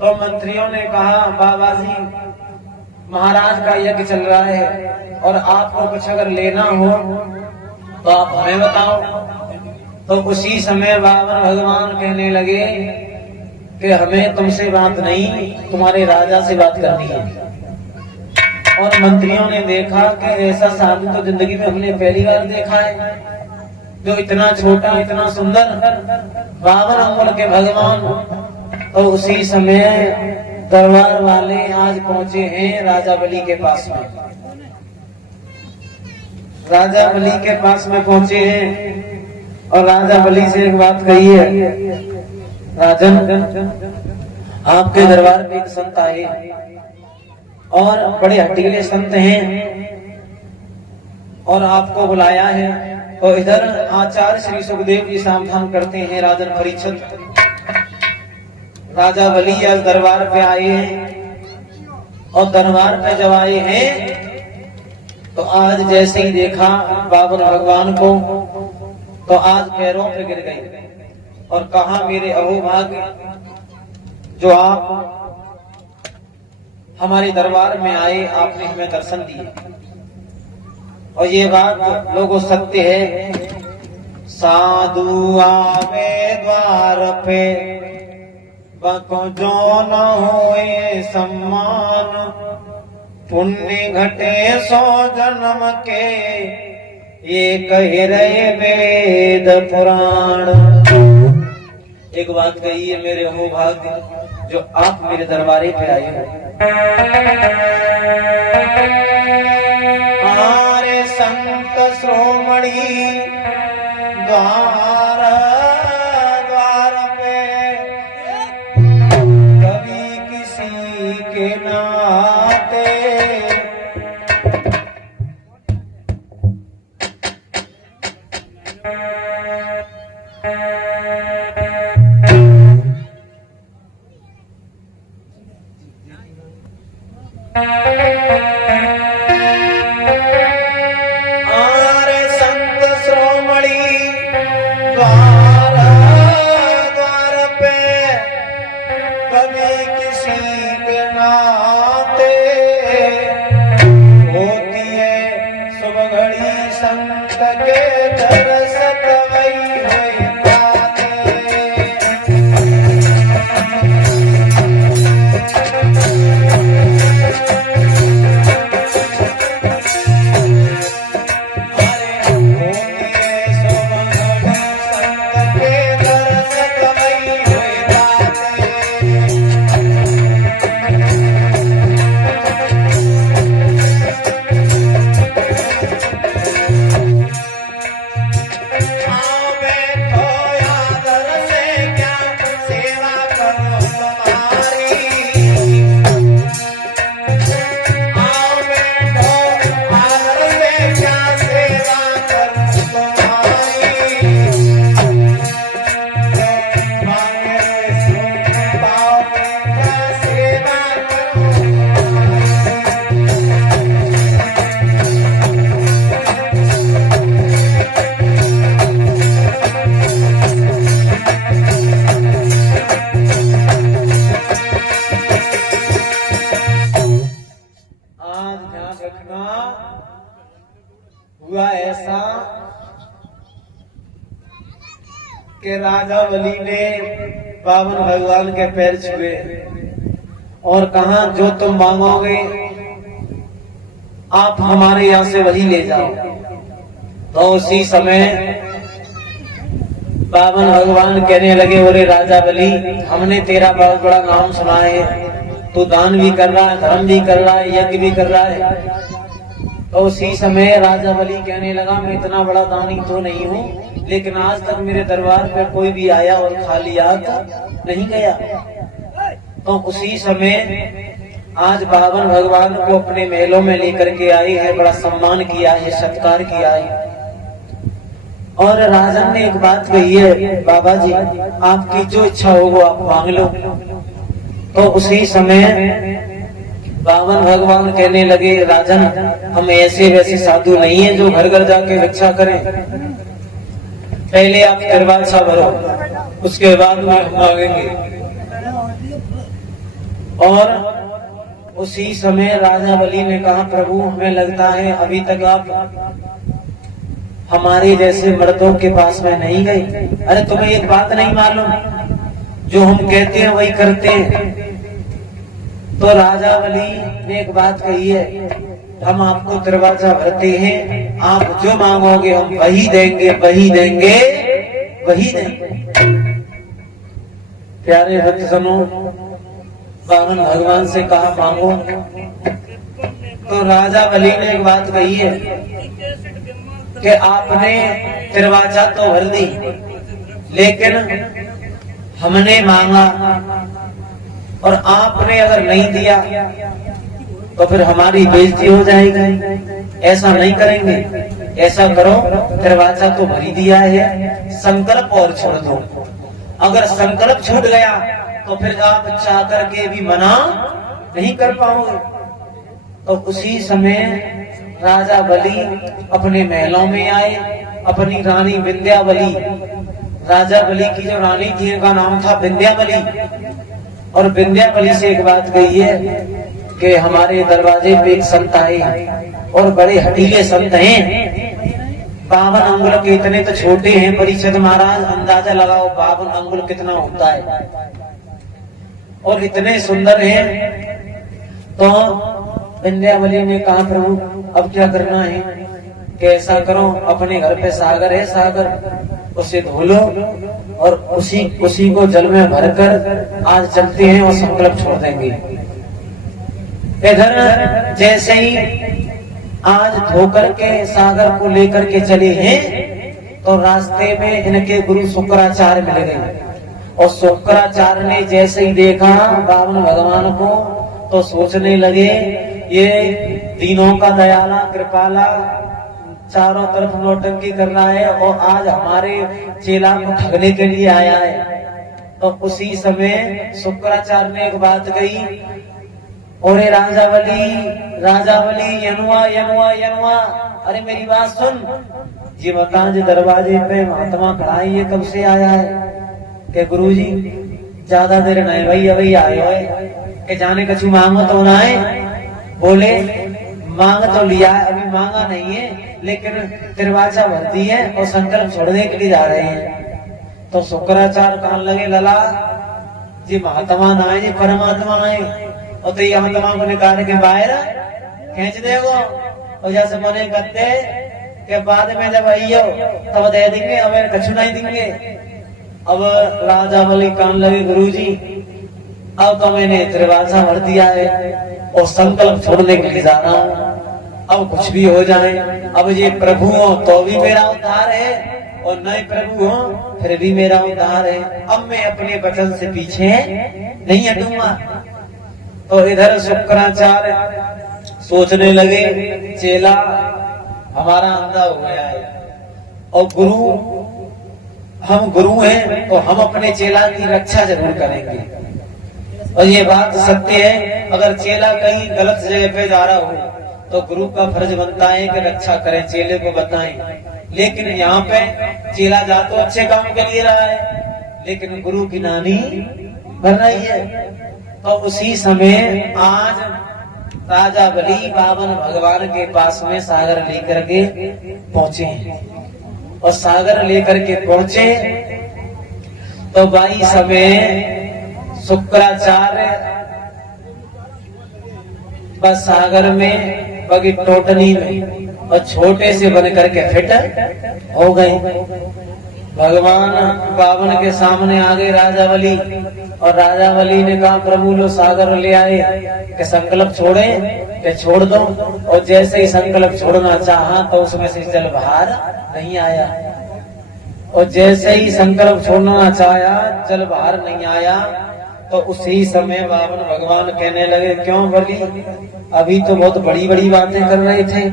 तो मंत्रियों ने कहा बाबा जी महाराज का यज्ञ चल रहा है और आपको कुछ अगर लेना हो तो आप हमें बताओ। तो उसी समय बाबा भगवान कहने लगे कि हमें तुमसे बात नहीं, तुम्हारे राजा से बात करनी है। और मंत्रियों ने देखा कि ऐसा साधु तो जिंदगी में हमने पहली बार देखा है, जो इतना छोटा इतना सुंदर बावन अंगुल के भगवान। तो उसी समय दरबार वाले आज पहुंचे हैं राजा बलि के पास में। राजा बलि के पास में पहुंचे हैं और राजा बलि से एक बात कही है, राजन आपके दरबार में एक संत आए और बड़े हठीले संत हैं और आपको बुलाया है। और इधर आचार्य श्री सुखदेव जी समाधान करते हैं राजन परीक्षित। राजा बलि आज दरबार पे आए हैं और दरबार पे जब आए हैं तो आज जैसे ही देखा बावन भगवान को तो आज पैरों पे गिर गए और कहा मेरे अहोभाग्य जो आप हमारे दरबार में आए, आपने हमें दर्शन दिए। और ये बात लोगों सत्य है, साधु आवे द्वार पे बको जो न होए सम्मान, पुण्य घटे 100 जन्म के ये कह रहे वेद पुराण। एक बात कही है मेरे हो भाग्य जो आप मेरे दरबारे पे आए हो। आरे संत श्रोमणी द्वार द्वार पे कभी किसी के नाते आरे संत श्रोमणी द्वार द्वार पे कभी किसी के नाते होती है शुभ घड़ी संत के दरसत वही हुई हुआ ऐसा कि राजा बलि ने बावन भगवान के पैर छुए और कहा जो तुम मांगोगे आप हमारे यहाँ से वही ले जाओ। तो उसी समय बावन भगवान कहने लगे बोले राजा बलि हमने तेरा बहुत बड़ा नाम सुना है, तू दान भी कर रहा है, धर्म भी कर रहा है, यज्ञ भी कर रहा है। तो उसी समय राजा बलि कहने लगा मैं इतना बड़ा दानी तो नहीं हूँ, लेकिन आज तक मेरे दरबार पे कोई भी आया और खाली हाथ नहीं गया। तो उसी समय आज बावन भगवान को अपने महलों में लेकर के आए हैं, बड़ा सम्मान किया है, सत्कार किया है। और राजन ने एक बात कही है, बाबा जी आपकी जो इच्छा हो वो आप मांग लो। तो उसी समय बावन भगवान कहने लगे राजन हम ऐसे वैसे साधु नहीं है जो घर घर जाके भिक्षा करें, पहले आप दरबार सा भरो उसके बाद में हम मांगेंगे। और उसी समय राजा बलि ने कहा, प्रभु हमें लगता है अभी तक आप हमारे जैसे मर्दों के पास में नहीं गए। अरे तुम्हें एक बात नहीं मालूम, जो हम कहते हैं वही करते हैं। तो राजा बलि ने एक बात कही है, हम आपको दरवाजा भरते हैं, आप जो मांगोगे हम वही देंगे, वही देंगे, वही देंगे। प्यारे भक्त सुनो, बामन भगवान से कहा मांगो। तो राजा बलि ने एक बात कही है कि आपने दरवाजा तो भर दी, लेकिन हमने मांगा और आपने अगर नहीं दिया तो फिर हमारी बेइज्जती हो जाएगी। ऐसा नहीं करेंगे। ऐसा करो, दरवाजा तो भर ही दिया है, संकल्प और छोड़ दो। अगर संकल्प छूट गया तो फिर आप चाह करके भी मना नहीं कर पाओगे। तो उसी समय राजा बलि अपने महलों में आए, अपनी रानी विंध्यावली, राजा बलि की जो रानी थी उनका नाम था विंध्यावली, और विंध्यावली से एक बात कही है कि हमारे दरवाजे पे एक संत आए और बड़े हठीले संत हैं, 52 अंगुल के, इतने तो छोटे हैं। परीक्षित महाराज अंदाजा लगाओ 52 अंगुल कितना होता है, और इतने सुंदर हैं। तो विंध्यावली ने कहा, प्रभु अब क्या करना है? कि ऐसा करो, अपने घर पे सागर है, सागर उसे धो लो और उसी को जल में भरकर आज चलते हैं और संकल्प छोड़ देंगे। इधर जैसे ही आज धोकर के सागर को लेकर के चले हैं तो रास्ते में इनके गुरु शुक्राचार्य मिल गए, और शुक्राचार्य ने जैसे ही देखा बामन भगवान को तो सोचने लगे, ये तीनों का दयाला कृपाला चारों तरफ नौटंकी कर रहा है और आज हमारे चेला को ठगने के लिए आया है। तो उसी समय शुक्राचार्य ने एक बात कही, ओरे राजावली, राजावली, यनुआ यनुआ यनुआ, अरे मेरी बात सुन। जी बता, जी दरवाजे पे महात्मा खड़ा है, ये कब से आया है? के गुरुजी ज्यादा देर नहीं भाई, अभी आए हो के जाने कछु मांगो तो ना है। बोले मांग तो लिया, अभी मांगा नहीं है, लेकिन दरवाजा भर दी है और संकल्प छोड़ने के लिए जा रहे हैं। तो शुक्राचार्य कहने लगे, लला जी महात्मा ना है, जी परमात्मा है, और तो ये महात्मा को निकाल के बाहर खींच देगो, और जैसे मने करते के बाद में जब आइयो तब दे देंगे, अब कछु नहीं देंगे। अब राजा बलि कहने लगे, गुरुजी अब तो मैंने दरवाजा भर दिया है और संकल्प छोड़ने के लिए जा रहा हूँ, अब कुछ भी हो जाए, अब ये प्रभु हो तो भी मेरा उद्धार है और नए प्रभु हो फिर भी मेरा उद्धार है। अब मैं अपने वचन से पीछे नहीं हटूंगा। तो इधर शुक्राचार्य सोचने लगे, चेला हमारा अंधा हो गया है और गुरु, हम गुरु हैं तो हम अपने चेला की रक्षा जरूर करेंगे। और ये बात सत्य है, अगर चेला कहीं गलत जगह पे जा रहा हो तो गुरु का फर्ज बनता है कि रक्षा करें, चेले को बताएं। लेकिन यहाँ पे चेला जा तो अच्छे काम के लिए रहा है, लेकिन गुरु की नानी भर रही है। तो उसी समय आज राजा बलि बामन भगवान के पास में सागर लेकर के पहुंचे हैं, और सागर लेकर के पहुंचे तो भाई समय शुक्राचार्य बस सागर में बगी टोटनी में और छोटे से बन करके फिट हो गए। भगवान बावन के सामने आ गए राजा बलि, और राजा बलि ने कहा, प्रभु लो सागर ले आए कि संकल्प छोड़े, कि छोड़ दो। और जैसे ही संकल्प छोड़ना चाहा तो उसमें से जल बाहर नहीं आया, और जैसे ही संकल्प छोड़ना चाहा जल बाहर नहीं आया। तो उसी समय बामन भगवान कहने लगे, क्यों बलि, अभी तो बहुत बड़ी बड़ी बातें कर रहे थे,